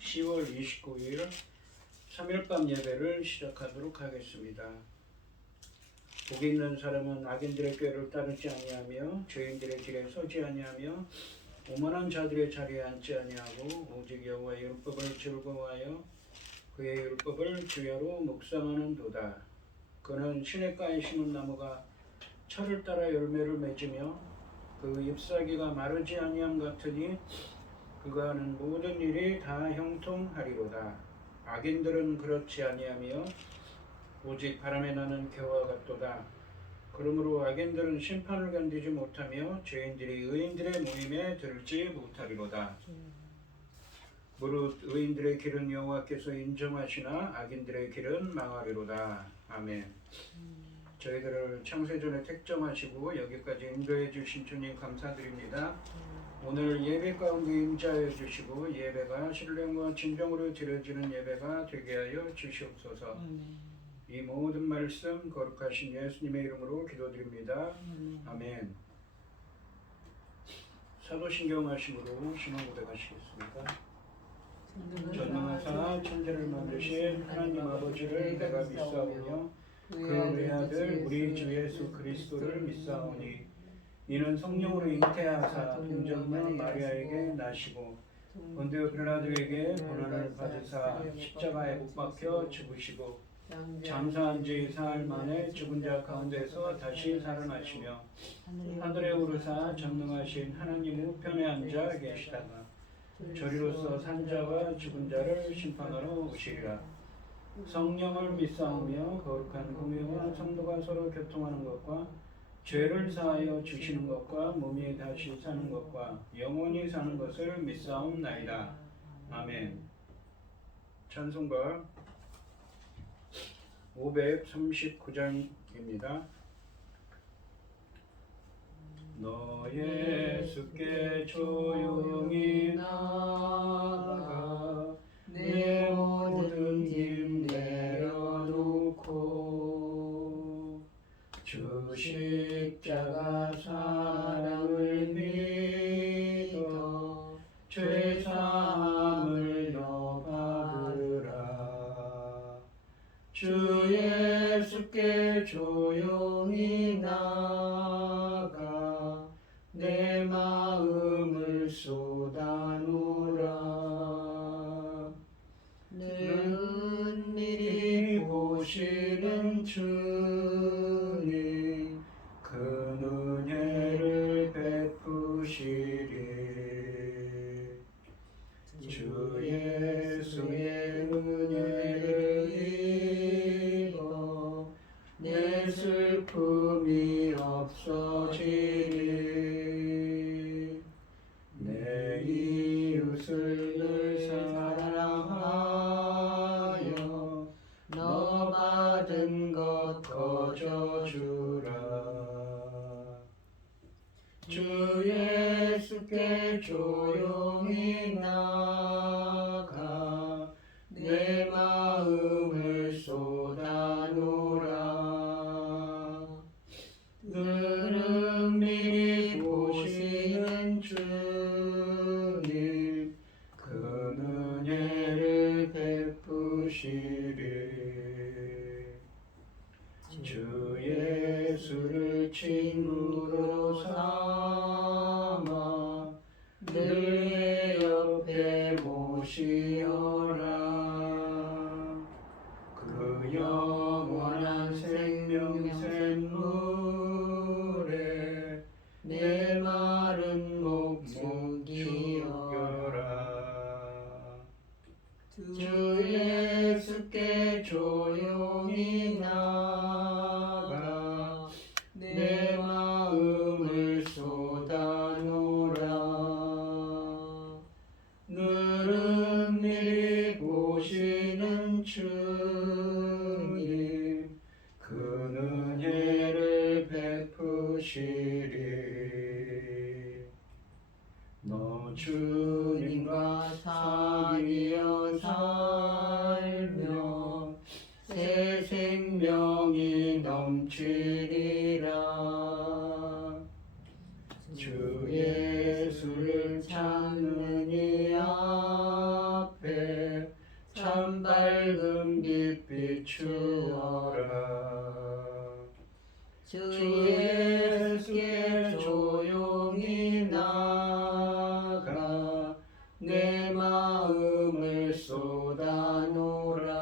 (10월 29일) 3일밤 예배를 시작하도록 하겠습니다. 복이 있는 사람은 악인들의 꾀를 따르지 아니하며 죄인들의 길에 서지 아니하며 오만한 자들의 자리에 앉지 아니하고 오직 여호와의 율법을 즐거워하여 그의 율법을 주야로 묵상하는도다. 그는 시냇가에 심은 나무가 철을 따라 열매를 맺으며 그 잎사귀가 마르지 아니함 같으니 그가 하는 모든 일이 다 형통하리로다. 악인들은 그렇지 아니하며 오직 바람에 나는 겨와 같도다. 그러므로 악인들은 심판을 견디지 못하며 죄인들이 의인들의 모임에 들지 못하리로다. 무릇 의인들의 길은 여호와께서 인정하시나 악인들의 길은 망하리로다. 아멘. 저희들을 창세전에 택정하시고 여기까지 인도해 주신 주님 감사드립니다. 오늘 예배 가운데 임재하여 주시고 예배가 신령과 진정으로 드려지는 예배가 되게 하여 주시옵소서. 이 모든 말씀 거룩하신 예수님의 이름으로 기도드립니다. 아멘. 사도신경 하심으로 신앙 고백하시겠습니다. 전능하사 천지를 만드신 하나님 아버지를 내가 믿사오며 그 외아들 우리 주 예수 그리스도를 믿사오니 이는 성령으로 잉태하사 동정녀 마리아에게 나시고 본디오 빌라도에게 고난을 받으사 십자가에 못 박혀 죽으시고 장사한 지 사흘 만에 죽은 자 가운데서 다시 살아나시며 하늘에 오르사 전능하신 하나님 우편에 앉아 계시다가 저리로서 산자와 죽은 자를 심판하러 오시리라. 성령을 믿사오며 거룩한 공회와 성도가 서로 교통하는 것과 죄를 사하여 주시는 것과 몸이 다시 사는 것과 영원히 사는 것을 믿사옵나이다. 아멘. 찬송가 539장입니다. 너 예수께 조용히 나아가 내 모든 힘 내려놓고 주 십자가 사랑을 믿어 죄사함을 너 받으라. 주 예수께 조용히 나아가 내 마음을 쏟아놓으라. 은밀히 보시는 주님 그 은혜를 베푸시리. 주 예수의 은혜를 입어 내 슬픔이 없어지리. 내 이웃을 늘 사랑하여 너 받은 것 거저주라. 주 예수께 조용히 나가 내 마음을 쏟아놓으라. 은밀히 보시는 주님 그 은혜를 베푸시리. 주 예수를 친구로 삼아 늘 내 옆에 모시어라. 그 영원한 생명 샘물에 내 마른 목숨 죽여라. 주 예수께 조용히 나가 내 마음을 쏟아놓으라. 늘 은밀히 보시는 주님 그 은혜를 베푸시리. 너 주님과 사귀어 살며 새 생명이 넘치리라. 마음을 쏟아놓으라.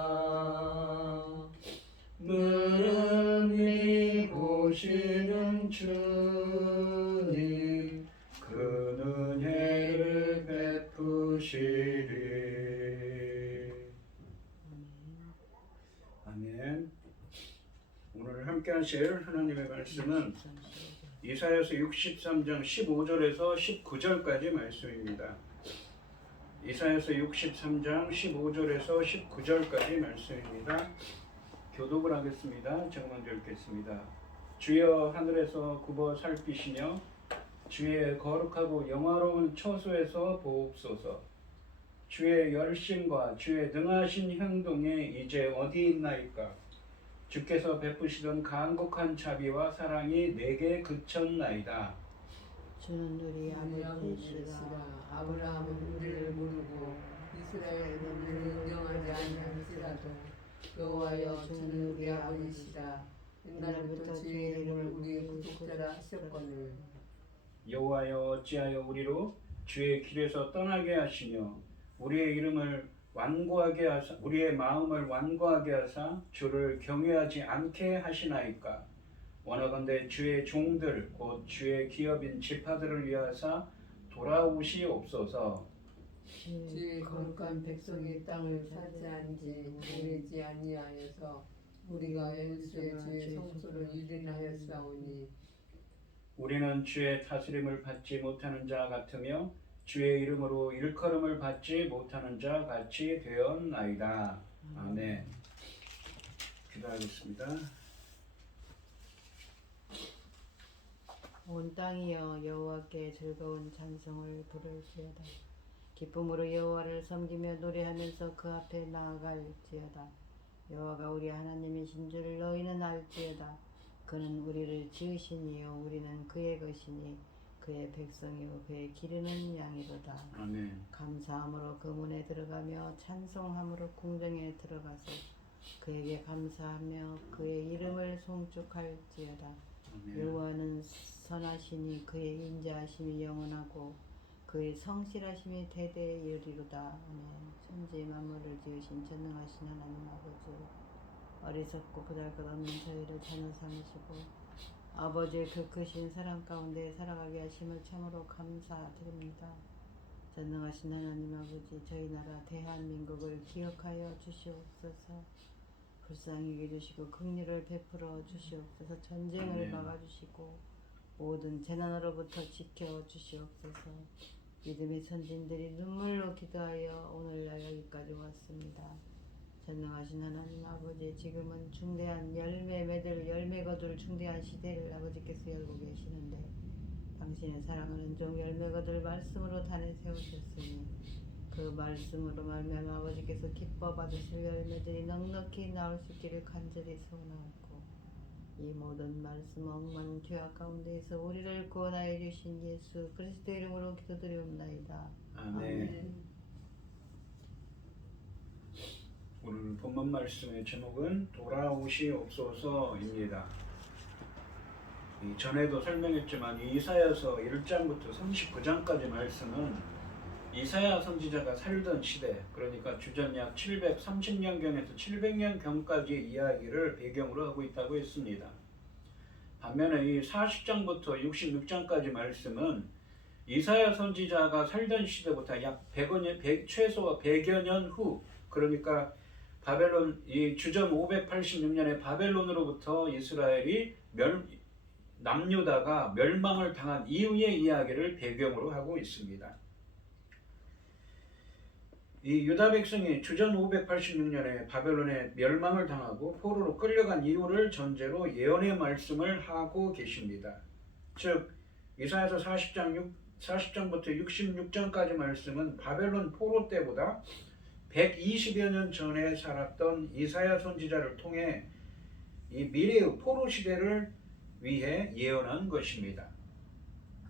물음이 보시는 주님 그 은혜를 베푸시리. 아멘. 오늘 함께 하실 하나님의 말씀은 이사야서 63장 15절에서 19절까지 말씀입니다. 이사야서 63장 15절에서 19절까지 말씀입니다. 교독을 하겠습니다. 제가 먼저 읽겠습니다. 주여 하늘에서 굽어 살피시며 주의 거룩하고 영화로운 처소에서 보옵소서. 주의 열심과 주의 능하신 행동이 이제 어디 있나이까? 주께서 베푸시던 간곡한 자비와 사랑이 내게 그쳤나이다. 주는 우리 아버지시라. 아브라함은 우리를 모르고 이스라엘은 우리를 인정하지 아니할지라도 여호와여 주는 우리 아버지시라. 옛날부터 주의 이름을 우리의 구속자라 하셨거늘. 여호와여 어찌하여 우리로 주의 길에서 떠나게 하시며 우리의 이름을 완고하게 하사 우리의 마음을 완고하게 하사 주를 경외하지 않게 하시나이까? 원하건대 주의 종들 곧 주의 기업인 지파들을 위하사 돌아오시옵소서. 주의 거룩한 백성의 땅을 차지한 지 오래지 아니하여서 우리가 연수의 주의 성소를 유린하였사오니 우리는 주의 다스림을 받지 못하는 자 같으며 주의 이름으로 일컬음을 받지 못하는 자 같이 되었나이다. 아멘. 기도하겠습니다. 온 땅이여 여호와께 즐거운 찬송을 부를지어다. 기쁨으로 여호와를 섬기며 노래하면서 그 앞에 나아갈지어다. 여호와가 우리 하나님이신 줄 너희는 알지어다. 그는 우리를 지으신 이요 우리는 그의 것이니 그의 백성이요 그의 기르는 양이로다. 아멘. 감사함으로 그 문에 들어가며 찬송함으로 궁정에 들어가서 그에게 감사하며 그의 이름을 송축할지어다. 아멘. 여호와는 선하시니 그의 인자하심이 영원하고 그의 성실하심이 대대에 이르리로다. 아멘. 천지 만물을 지으신 전능하신 하나님 아버지, 어리석고 보잘것없는 저희를 자녀 삼으시고 아버지의 그 크신 사랑 가운데 살아가게 하심을 참으로 감사드립니다. 전능하신 하나님 아버지, 저희 나라 대한민국을 기억하여 주시옵소서. 불쌍히 여겨주시고 긍휼을 베풀어 주시옵소서. 전쟁을 아멘. 막아주시고 모든 재난으로부터 지켜 주시옵소서. 믿음의 선진들이 눈물로 기도하여 오늘날 여기까지 왔습니다. 전능하신 하나님 아버지, 지금은 중대한 열매 맺을 열매 거둘 중대한 시대를 아버지께서 열고 계시는데 당신의 사랑하는 종 열매 거둘 말씀으로 단에 세우셨으니 그 말씀으로 말미암아 아버지께서 기뻐 받으실 열매들이 넉넉히 나올 수 있기를 간절히 소원하옵고 이 모든 말씀 억만 죄악 가운데에서 우리를 구원하여 주신 예수 그리스도 이름으로 기도드리옵나이다. 아멘. 오늘 본문 말씀의 제목은 돌아오시옵소서입니다. 전에도 설명했지만 이사야서 1장부터 39장까지 말씀은 이사야 선지자가 살던 시대, 그러니까 주전 약 730년경에서 700년경까지 이야기를 배경으로 하고 있다고 했습니다. 반면에 이 40장부터 66장까지 말씀은 이사야 선지자가 살던 시대부터 약 100여, 최소 100여 년 후, 그러니까 바벨론 이 주전 586년에 바벨론으로부터 이스라엘이 남유다가 멸망을 당한 이후의 이야기를 배경으로 하고 있습니다. 이 유다 백성이 주전 586년에 바벨론에 멸망을 당하고 포로로 끌려간 이유를 전제로 예언의 말씀을 하고 계십니다. 즉 이사야서 40장부터 66장까지 말씀은 바벨론 포로 때보다 120여 년 전에 살았던 이사야 선지자를 통해 이 미래의 포로 시대를 위해 예언한 것입니다.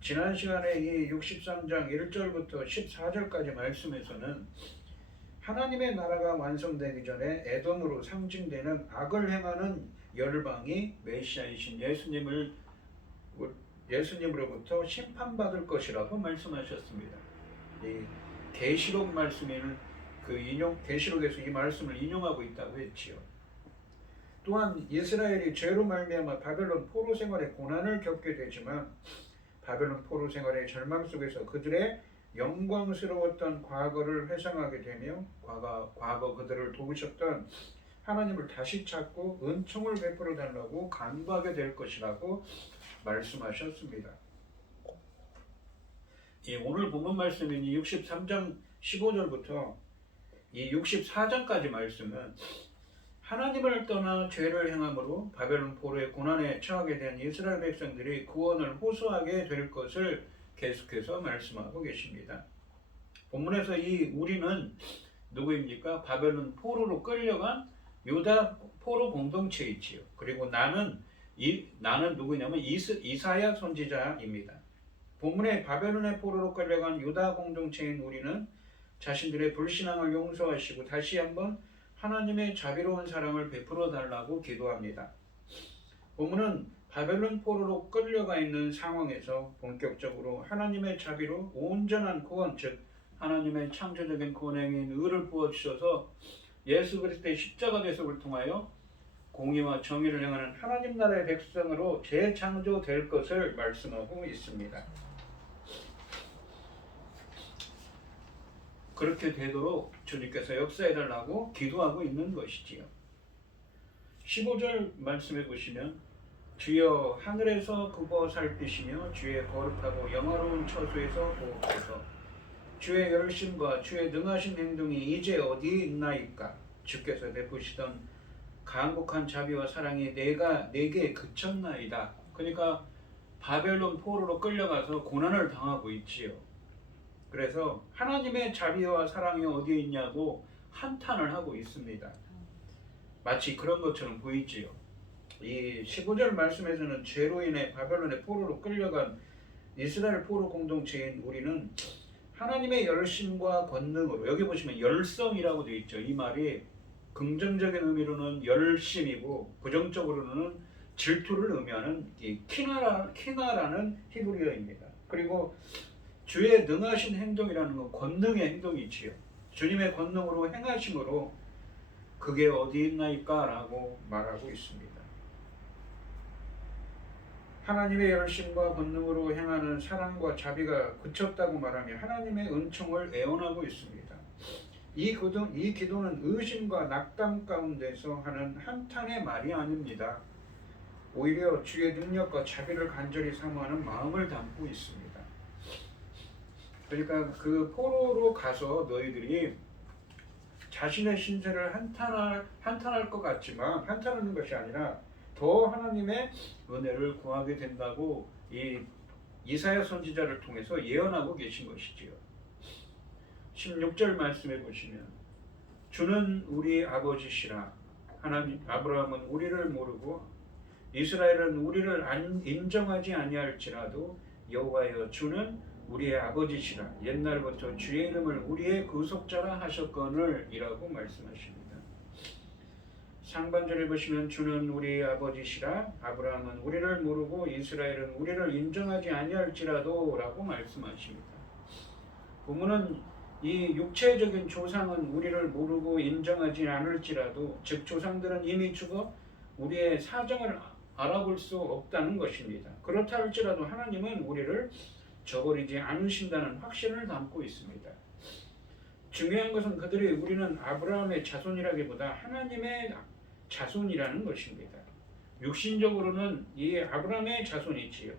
지난 시간에 이 63장 1절부터 14절까지 말씀에서는 하나님의 나라가 완성되기 전에 에돔으로 상징되는 악을 행하는 열방이 메시아이신 예수님으로부터 심판받을 것이라고 말씀하셨습니다. 이 계시록 말씀에는 계시록에서 이 말씀을 인용하고 있다고 했지요. 또한 이스라엘이 죄로 말미암아 바벨론 포로 생활의 고난을 겪게 되지만 바벨론 포로 생활의 절망 속에서 그들의 영광스러웠던 과거를 회상하게 되며 과거 그들을 도우셨던 하나님을 다시 찾고 은총을 베풀어 달라고 간구하게 될 것이라고 말씀하셨습니다. 오늘 본문 말씀인 63장 15절부터 이 64장까지 말씀은 하나님을 떠나 죄를 행함으로 바벨론 포로의 고난에 처하게 된 이스라엘 백성들이 구원을 호소하게 될 것을 계속해서 말씀하고 계십니다. 본문에서 이 우리는 누구입니까? 바벨론 포로로 끌려간 유다 포로 공동체이지요. 그리고 나는 누구냐면 이사야 선지자입니다. 본문의 바벨론의 포로로 끌려간 유다 공동체인 우리는 자신들의 불신앙을 용서하시고 다시 한번 하나님의 자비로운 사랑을 베풀어 달라고 기도합니다. 본문은 바벨론 포로로 끌려가 있는 상황에서 본격적으로 하나님의 자비로 온전한 구원, 즉 하나님의 창조적인 구원행인 의를 부어주셔서 예수 그리스도의 십자가 대속을 통하여 공의와 정의를 행하는 하나님 나라의 백성으로 재창조될 것을 말씀하고 있습니다. 그렇게 되도록 주님께서 역사해달라고 기도하고 있는 것이지요. 15절 말씀해 보시면 주여 하늘에서 굽어 살피시며 주의 거룩하고 영화로운 처소에서 보옵소서. 주의 열심과 주의 능하신 행동이 이제 어디에 있나이까. 주께서 베푸시던 강곡한 자비와 사랑이 내게 그쳤나이다. 그러니까 바벨론 포로로 끌려가서 고난을 당하고 있지요. 그래서 하나님의 자비와 사랑이 어디에 있냐고 한탄을 하고 있습니다. 마치 그런 것처럼 보이지요. 이 15절 말씀에서는 죄로 인해 바벨론의 포로로 끌려간 이스라엘 포로 공동체인 우리는 하나님의 열심과 권능으로, 여기 보시면 열성이라고 되어 있죠. 이 말이 긍정적인 의미로는 열심이고 부정적으로는 질투를 의미하는 이 키나라는 히브리어입니다. 그리고 주의 능하신 행동이라는 건 권능의 행동이지요. 주님의 권능으로 행하심으로 그게 어디 있나이까 라고 말하고 있습니다. 하나님의 열심과 권능으로 행하는 사랑과 자비가 그쳤다고 말하며 하나님의 은총을 애원하고 있습니다. 이 기도는 의심과 낙담 가운데서 하는 한탄의 말이 아닙니다. 오히려 주의 능력과 자비를 간절히 사모하는 마음을 담고 있습니다. 그러니까 그 포로로 가서 너희들이 자신의 신세를 한탄할 것 같지만 한탄하는 것이 아니라 더 하나님의 은혜를 구하게 된다고 이 이사야 선지자를 통해서 예언하고 계신 것이지요. 16절 말씀해 보시면 주는 우리 아버지시라. 하나님 아브라함은 우리를 모르고 이스라엘은 우리를 인정하지 아니할지라도 여호와여 주는 우리의 아버지시라. 옛날부터 주의 이름을 우리의 구속자라 하셨거늘 이라고 말씀하십니다. 상반절에 보시면 주는 우리의 아버지시라. 아브라함은 우리를 모르고 이스라엘은 우리를 인정하지 아니할지라도 라고 말씀하십니다. 본문은 이 육체적인 조상은 우리를 모르고 인정하지 않을지라도, 즉 조상들은 이미 죽어 우리의 사정을 알아볼 수 없다는 것입니다. 그렇다 할지라도 하나님은 우리를 저버리지 않으신다는 확신을 담고 있습니다. 중요한 것은 그들이 우리는 아브라함의 자손이라기보다 하나님의 자손이라는 것입니다. 육신적으로는 이 아브라함의 자손이지요.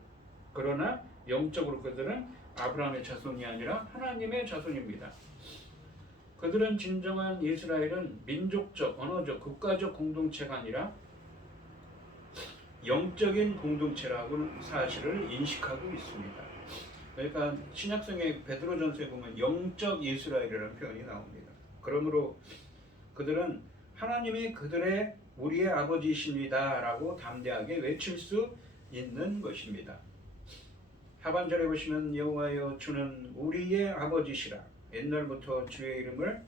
그러나 영적으로 그들은 아브라함의 자손이 아니라 하나님의 자손입니다. 그들은 진정한 이스라엘은 민족적, 언어적, 국가적 공동체가 아니라 영적인 공동체라고 사실을 인식하고 있습니다. 그러니까 신약성의 베드로전서에 보면 영적 이스라엘이라는 표현이 나옵니다. 그러므로 그들은 하나님이 우리의 아버지이십니다 라고 담대하게 외칠 수 있는 것입니다. 하반절에 보시면 여호와여 주는 우리의 아버지시라. 옛날부터 주의 이름을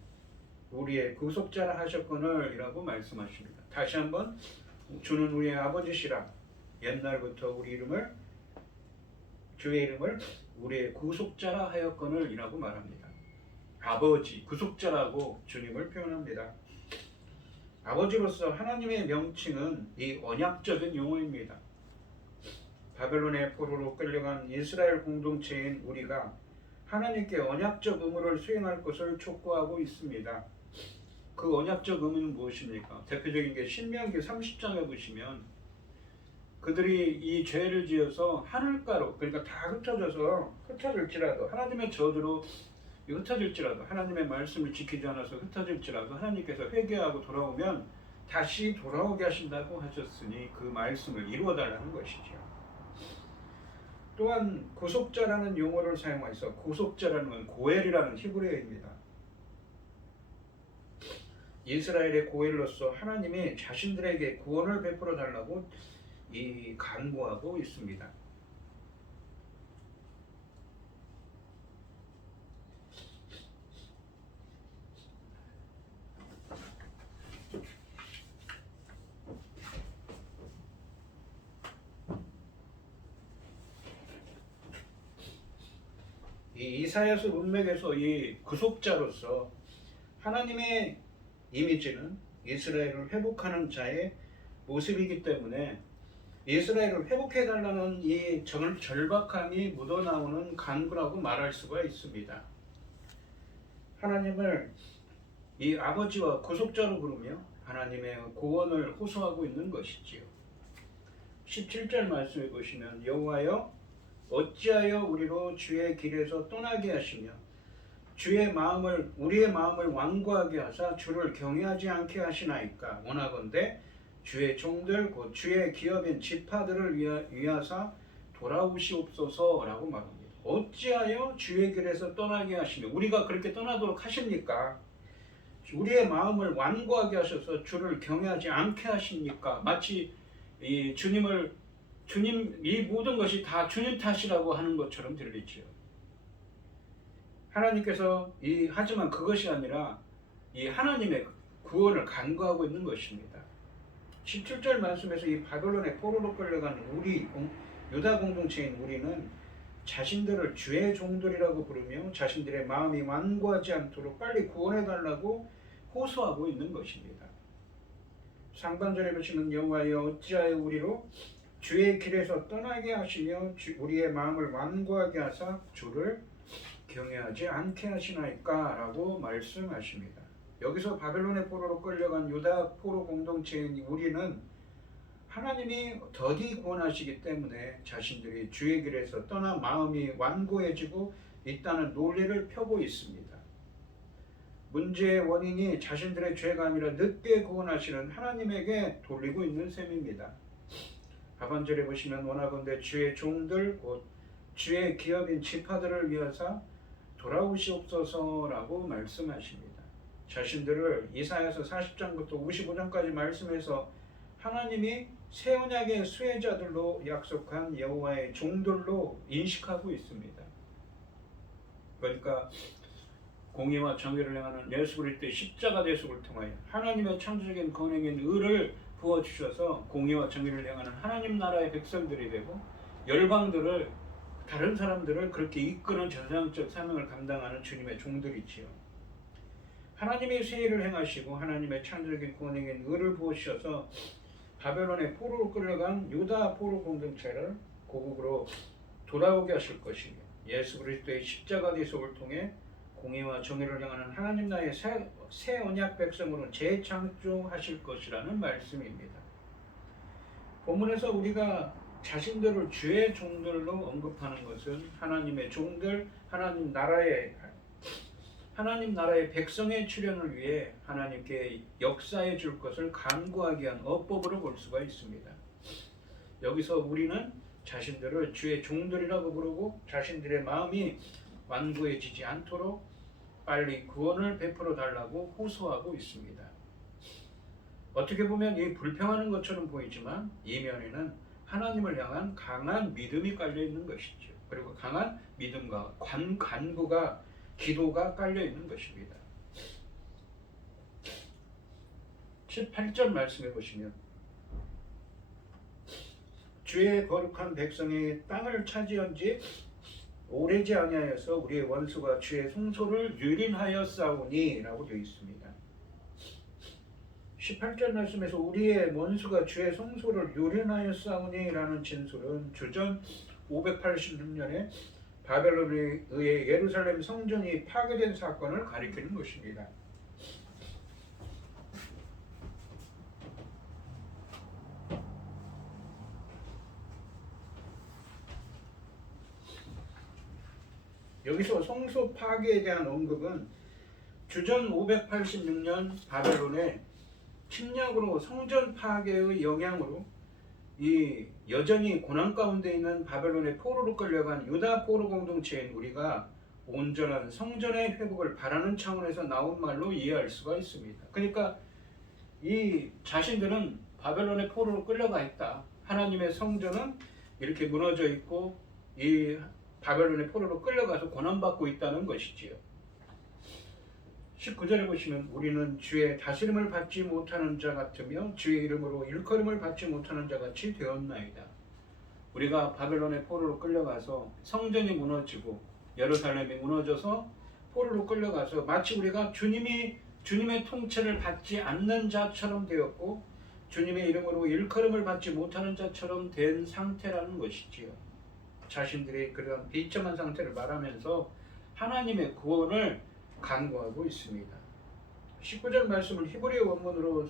우리의 구속자라 하셨거늘 이라고 말씀하십니다. 다시 한번 주는 우리의 아버지시라. 옛날부터 주의 이름을 우리의 구속자라 하였거늘 이라고 말합니다. 아버지, 구속자라고 주님을 표현합니다. 아버지로서 하나님의 명칭은 이 언약적인 용어입니다. 바벨론의 포로로 끌려간 이스라엘 공동체인 우리가 하나님께 언약적 의무를 수행할 것을 촉구하고 있습니다. 그 언약적 의무는 무엇입니까? 대표적인 게 신명기 30장에 보시면 그들이 이 죄를 지어서 하늘가로, 그러니까 다 흩어질지라도 하나님의 저주로 흩어질지라도, 하나님의 말씀을 지키지 않아서 흩어질지라도 하나님께서 회개하고 돌아오면 다시 돌아오게 하신다고 하셨으니 그 말씀을 이루어달라는 것이죠. 또한 구속자라는 용어를 사용해서, 구속자라는 건 고엘이라는 히브리어입니다. 이스라엘의 고엘로서 하나님이 자신들에게 구원을 베풀어 달라고 간구하고 있습니다. 이 이사야서 문맥에서 이 구속자로서 하나님의 이미지는 이스라엘을 회복하는 자의 모습이기 때문에 이스라엘을 회복해달라는 이 절박함이 묻어나오는 간구라고 말할 수가 있습니다. 하나님을 이 아버지와 구속자로 부르며 하나님의 구원을 호소하고 있는 것이지요. 17절 말씀해 보시면 여호와여 어찌하여 우리로 주의 길에서 떠나게 하시며 우리의 마음을 완고하게 하사 주를 경외하지 않게 하시나이까. 원하건대 주의 종들 곧 주의 기업인 지파들을 위하사 돌아오시옵소서라고 말합니다. 어찌하여 주의 길에서 떠나게 하시며, 우리가 그렇게 떠나도록 하십니까? 우리의 마음을 완고하게 하셔서 주를 경외하지 않게 하십니까? 마치 주님 이 모든 것이 다 주님 탓이라고 하는 것처럼 들리지요. 하나님께서 하지만 그것이 아니라 이 하나님의 구원을 간구하고 있는 것입니다. 17절 말씀에서 이 바벨론의 포로로 끌려간 유다 공동체인 우리는 자신들을 주의 종들이라고 부르며 자신들의 마음이 완고하지 않도록 빨리 구원해달라고 호소하고 있는 것입니다. 상반절에 보시면 여호와여 어찌하여 우리로 주의 길에서 떠나게 하시며 우리의 마음을 완고하게 하사 주를 경외하지 않게 하시나이까 라고 말씀하십니다. 여기서 바벨론의 포로로 끌려간 유다 포로 공동체인 우리는 하나님이 더디 구원하시기 때문에 자신들이 주의 길에서 떠나 마음이 완고해지고 있다는 논리를 펴고 있습니다. 문제의 원인이 자신들의 죄가 아니라 늦게 구원하시는 하나님에게 돌리고 있는 셈입니다. 하반절에 보시면 원하건대 주의 종들 곧 주의 기업인 지파들을 위하사 돌아오시옵소서라고 말씀하십니다. 자신들을 이사야서 40장부터 55장까지 말씀해서 하나님이 새 언약의 수혜자들로 약속한 여호와의 종들로 인식하고 있습니다. 그러니까 공의와 정의를 행하는 예수 그리스도의 십자가 대속을 통하여 하나님의 창조적인 권능인 의를 부어주셔서 공의와 정의를 행하는 하나님 나라의 백성들이 되고 열방들을, 다른 사람들을 그렇게 이끄는 전상적 사명을 감당하는 주님의 종들이지요. 하나님의 세일을 행하시고 하나님의 창조적인 권능인 의를 부어주셔서 바벨론의 포로로 끌려간 유다 포로 공동체를 고국으로 돌아오게 하실 것이며 예수 그리스도의 십자가 대속을 통해 공의와 정의를 향하는 하나님 나라의 새 언약 백성으로 재창조하실 것이라는 말씀입니다. 본문에서 우리가 자신들을 주의 종들로 언급하는 것은 하나님의 종들, 하나님 나라의 백성의 출현을 위해 하나님께 역사해 줄 것을 간구하게 한 어법으로 볼 수가 있습니다. 여기서 우리는 자신들을 주의 종들이라고 부르고 자신들의 마음이 완고해지지 않도록 빨리 구원을 베풀어 달라고 호소하고 있습니다. 어떻게 보면 이 불평하는 것처럼 보이지만 이면에는 하나님을 향한 강한 믿음이 깔려 있는 것이죠. 그리고 강한 믿음과 간구가, 기도가 깔려 있는 것입니다. 18절 말씀해 보시면 주의 거룩한 백성이 땅을 차지한 지 오래지 아니하여서 우리의 원수가 주의 송소를 유린하였사오니 라고 되어 있습니다. 18절 말씀에서 우리의 원수가 주의 송소를 유린하였사오니 라는 진술은 주전 586년에 바벨론에 의해 예루살렘 성전이 파괴된 사건을 가리키는 것입니다. 여기서 성소 파괴에 대한 언급은 주전 586년 바벨론의 침략으로 성전 파괴의 영향으로 이 여전히 고난 가운데 있는 바벨론의 포로로 끌려간 유다 포로 공동체인 우리가 온전한 성전의 회복을 바라는 차원에서 나온 말로 이해할 수가 있습니다. 그러니까 이 자신들은 바벨론의 포로로 끌려가 있다. 하나님의 성전은 이렇게 무너져 있고 이 바벨론의 포로로 끌려가서 고난받고 있다는 것이지요. 19절에 보시면 우리는 주의 다스림을 받지 못하는 자 같으며 주의 이름으로 일컬음을 받지 못하는 자 같이 되었나이다. 우리가 바벨론의 포로로 끌려가서 성전이 무너지고 예루살렘이 무너져서 포로로 끌려가서 마치 우리가 주님의 통치를 받지 않는 자처럼 되었고 주님의 이름으로 일컬음을 받지 못하는 자처럼 된 상태라는 것이지요. 자신들의 그런 비참한 상태를 말하면서 하나님의 구원을 간구하고 있습니다. 19절 말씀을 히브리어 원문으로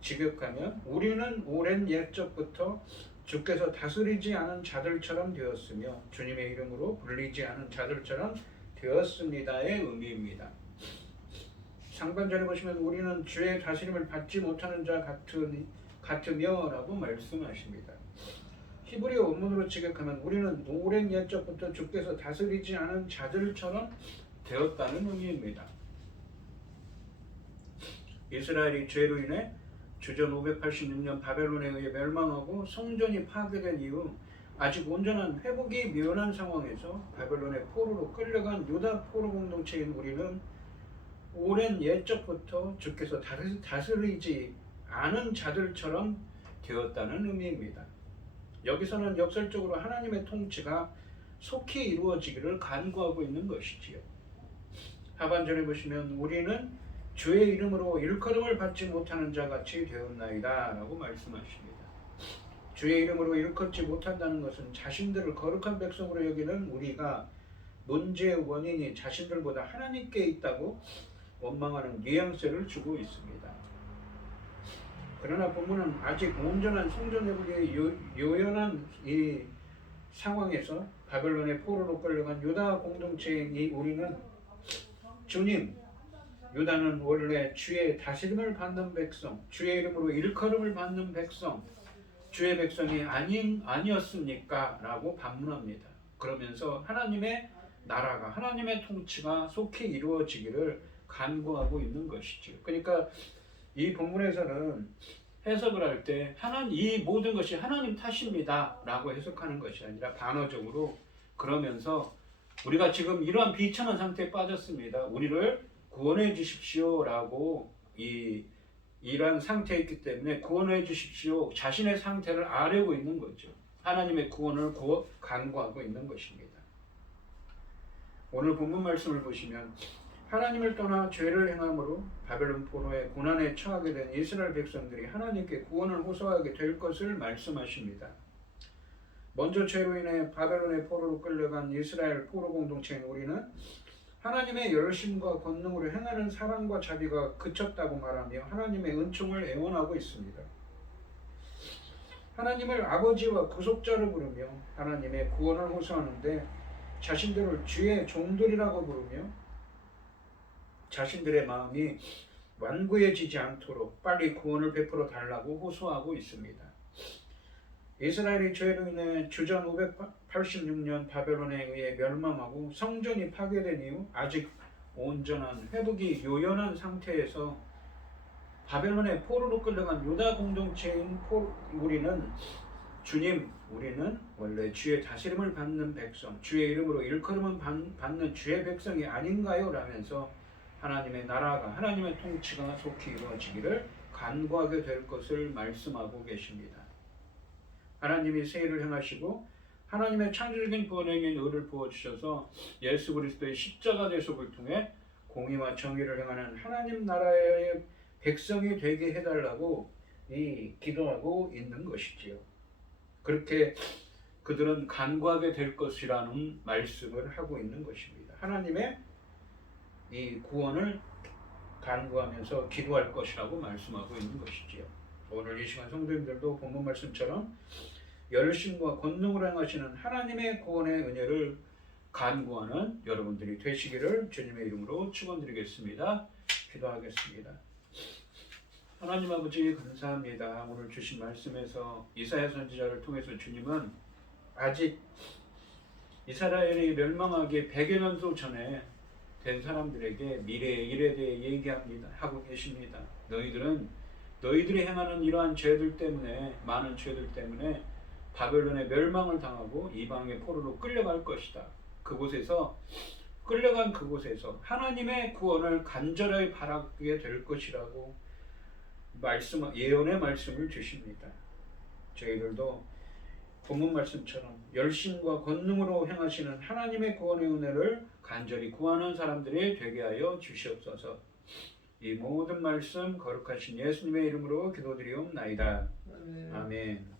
직역하면 우리는 오랜 옛적부터 주께서 다스리지 않은 자들처럼 되었으며 주님의 이름으로 불리지 않은 자들처럼 되었습니다의 의미입니다. 상반절에 보시면 우리는 주의 다스림을 받지 못하는 자 같으며 라고 말씀하십니다. 히브리어 원문으로 직역하면 우리는 오랜 옛적부터 주께서 다스리지 않은 자들처럼 되었다는 의미입니다. 이스라엘이 죄로 인해 주전 586년 바벨론에 의해 멸망하고 성전이 파괴된 이후 아직 온전한 회복이 미연한 상황에서 바벨론의 포로로 끌려간 유다 포로 공동체인 우리는 오랜 옛적부터 주께서 다스리지 않은 자들처럼 되었다는 의미입니다. 여기서는 역설적으로 하나님의 통치가 속히 이루어지기를 간구하고 있는 것이지요. 하반절에 보시면 우리는 주의 이름으로 일컬음을 받지 못하는 자 같이 되었나이다 라고 말씀하십니다. 주의 이름으로 일컫지 못한다는 것은 자신들을 거룩한 백성으로 여기는 우리가 문제의 원인이 자신들보다 하나님께 있다고 원망하는 뉘앙스를 주고 있습니다. 그러나 본문은 아직 온전한 성전 회복의 요연한 이 상황에서 바벨론의 포로로 끌려간 유다 공동체인 우리는 주님, 유다는 원래 주의 다스림을 받는 백성, 주의 이름으로 일컬음을 받는 백성, 주의 백성이 아니었습니까? 라고 반문합니다. 그러면서 하나님의 나라가, 하나님의 통치가 속히 이루어지기를 간구하고 있는 것이죠. 그러니까 이 본문에서는 해석을 할 때 이 모든 것이 하나님 탓입니다 라고 해석하는 것이 아니라 반어적으로 그러면서 우리가 지금 이러한 비참한 상태에 빠졌습니다. 우리를 구원해 주십시오 라고 이러한 상태에 있기 때문에 구원해 주십시오. 자신의 상태를 아뢰고 있는 거죠. 하나님의 구원을 간구하고 있는 것입니다. 오늘 본문 말씀을 보시면 하나님을 떠나 죄를 행함으로 바벨론 포로의 고난에 처하게 된 이스라엘 백성들이 하나님께 구원을 호소하게 될 것을 말씀하십니다. 먼저 죄로 인해 바벨론의 포로로 끌려간 이스라엘 포로 공동체인 우리는 하나님의 열심과 권능으로 행하는 사랑과 자비가 그쳤다고 말하며 하나님의 은총을 애원하고 있습니다. 하나님을 아버지와 구속자로 부르며 하나님의 구원을 호소하는데 자신들을 주의 종들이라고 부르며 자신들의 마음이 완고해지지 않도록 빨리 구원을 베풀어 달라고 호소하고 있습니다. 이스라엘이 죄로 인해 주전 586년 바벨론에 의해 멸망하고 성전이 파괴된 이후 아직 온전한 회복이 요연한 상태에서 바벨론의 포로로 끌려간 유다 공동체인 우리는 주님, 우리는 원래 주의 다스림을 받는 백성, 주의 이름으로 일컬음을 받는 주의 백성이 아닌가요? 라면서 하나님의 나라가, 하나님의 통치가 속히 이루어지기를 간구하게 될 것을 말씀하고 계십니다. 하나님이 세일을 행하시고 하나님의 창조적인 본행인 의를 부어주셔서 예수 그리스도의 십자가 대속을 통해 공의와 정의를 행하는 하나님 나라의 백성이 되게 해달라고 기도하고 있는 것이지요. 그렇게 그들은 간구하게 될 것이라는 말씀을 하고 있는 것입니다. 하나님의 이 구원을 간구하면서 기도할 것이라고 말씀하고 있는 것이지요. 오늘 이 시간 성도님들도 본문 말씀처럼 열심과 권능으로 행하시는 하나님의 구원의 은혜를 간구하는 여러분들이 되시기를 주님의 이름으로 축원드리겠습니다. 기도하겠습니다. 하나님 아버지 감사합니다. 오늘 주신 말씀에서 이사야 선지자를 통해서 주님은 아직 이스라엘이 멸망하기 100여 년도 전에 된 사람들에게 미래의 일에 대해 얘기합니다. 하고 계십니다. 너희들은 너희들이 행하는 이러한 죄들 때문에, 많은 죄들 때문에 바벨론의 멸망을 당하고 이방의 포로로 끌려갈 것이다. 끌려간 그곳에서 하나님의 구원을 간절히 바라게 될 것이라고 예언의 말씀을 주십니다. 저희들도 본문 말씀처럼 열심과 권능으로 행하시는 하나님의 구원의 은혜를 간절히 구하는 사람들이 되게 하여 주시옵소서. 이 모든 말씀 거룩하신 예수님의 이름으로 기도드리옵나이다. 아멘.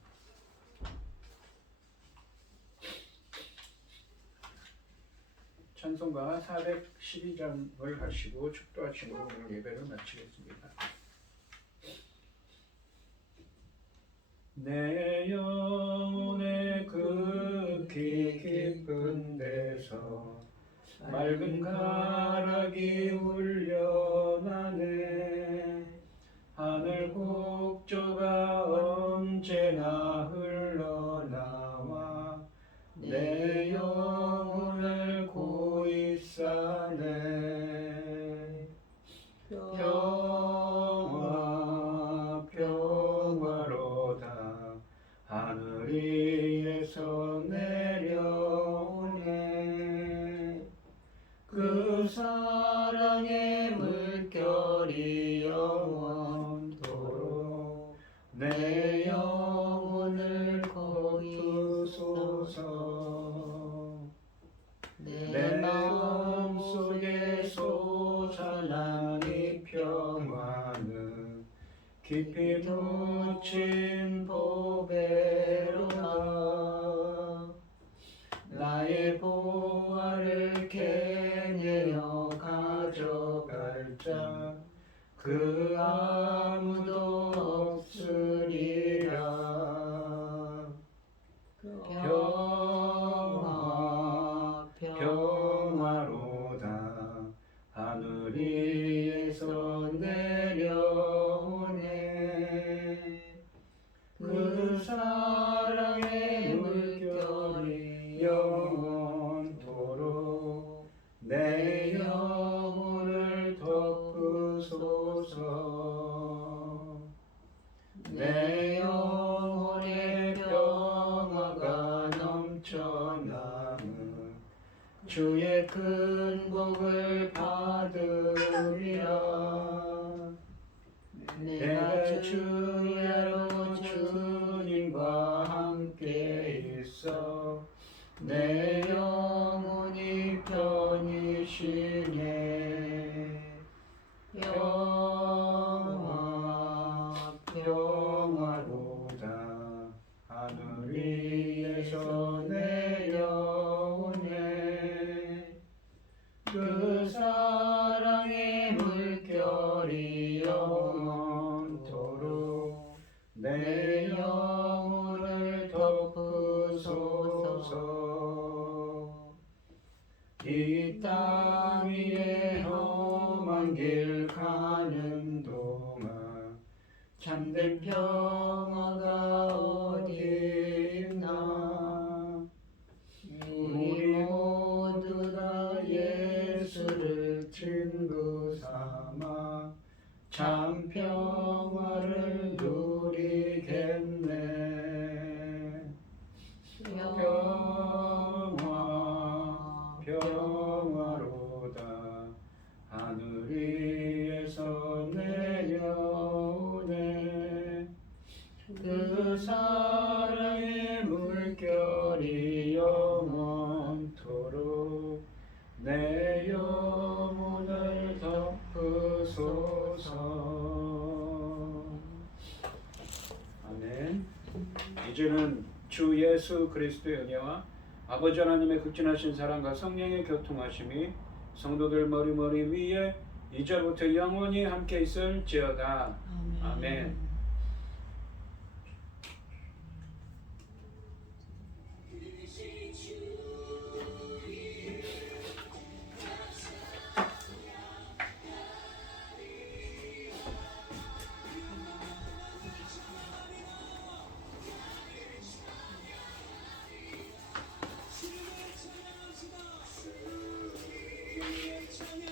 찬송가 412장을 하시고 축도하시고 오늘 예배를 마치겠습니다. 내 영혼의 극히 깊은 데서 맑은 가락이 울려나네. 하늘 곡조가 언제나 흘러나와 내 영혼을 고이 싸네. 평화 평화로다 하늘 위에서 내려오네. 그 사랑의 물결이 영원토록 내 영혼을 거두소서. 내 마음속에 솟아난 이 평화는 깊이 묻힌 보배로다. 나의 보화를 캐내어 가져갈 자 그 아무도 없으리라. 평화 평화로다 하늘 위에서 내려오네. 그 사랑의 물결이 영원토록 내 영혼을 덮으소서. 내 영혼의 평화가 넘쳐나는 주의 큰 복을 받으리라. 내가 주야로 주님과 함께 있어 내 영혼이 편히 쉬네. 평화 평화로다 하늘 위에서 내려오네. 그 사랑의 물결이 영원토록 내 영혼을 덮으소서. 이 땅 위에 험한 길 가는 동안 참된 평화가 어디 있나. 우리 모두 다 예수를 친구 삼아 참 평화를 누리겠네. 평화 평화로다 하늘 위에서 내려오네. 그 사랑의 물결이 주옵소서. 아멘. 이제는 주 예수 그리스도의 은혜와 아버지 하나님의 극진하신 사랑과 성령의 교통하심이 성도들 머리 위에 이제부터 영원히 함께 있을지어다. 아멘. 찬양